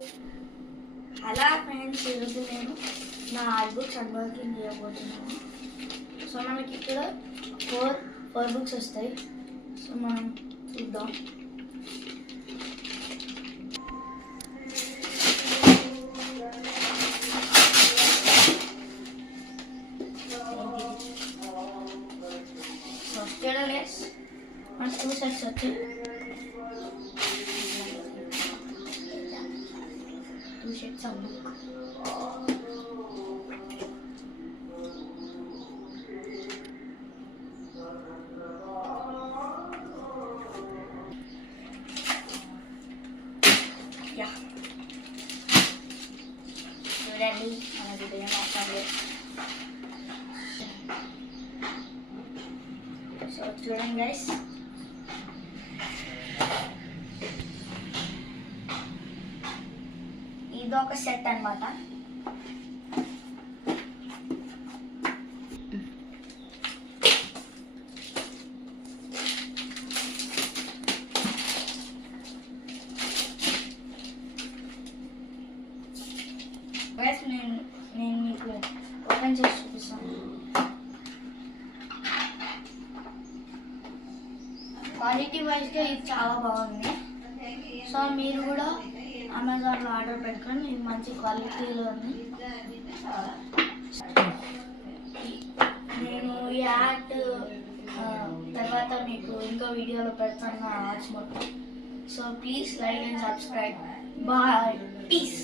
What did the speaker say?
Hello friends, ఈరోజు నేను నా ఆర్ట్ బుక్స్ అన్బాక్సింగ్ చేయబోతున్నాను. సో మనకి ఇక్కడ ఫోర్ బుక్స్ వస్తాయి. సో మనం చూద్దాం. సో చూడండి, మనకు 2 సెట్స్ వచ్చాయి. 2 సెట్స్ ఆఫ్ బుక్. చూడండి, మన విజయం అవుతుంది. సో చూడండి గైస్, ఇదొక సెట్ అన్నమాట. గైస్, నేను మీకు ఓపెన్ చేసి చూపిస్తాను. క్వాలిటీ వైజ్గా ఇది చాలా బాగుంది. సో మీరు కూడా అమెజాన్లో ఆర్డర్ పెట్టుకొని ఇది మంచి క్వాలిటీలో ఉంది. నేను ఈ ఆర్ట్ తర్వాత మీకు ఇంకో వీడియోలో పెడతాను, నా ఆర్ట్స్ మొత్తం. So please like and subscribe. Bye, piece.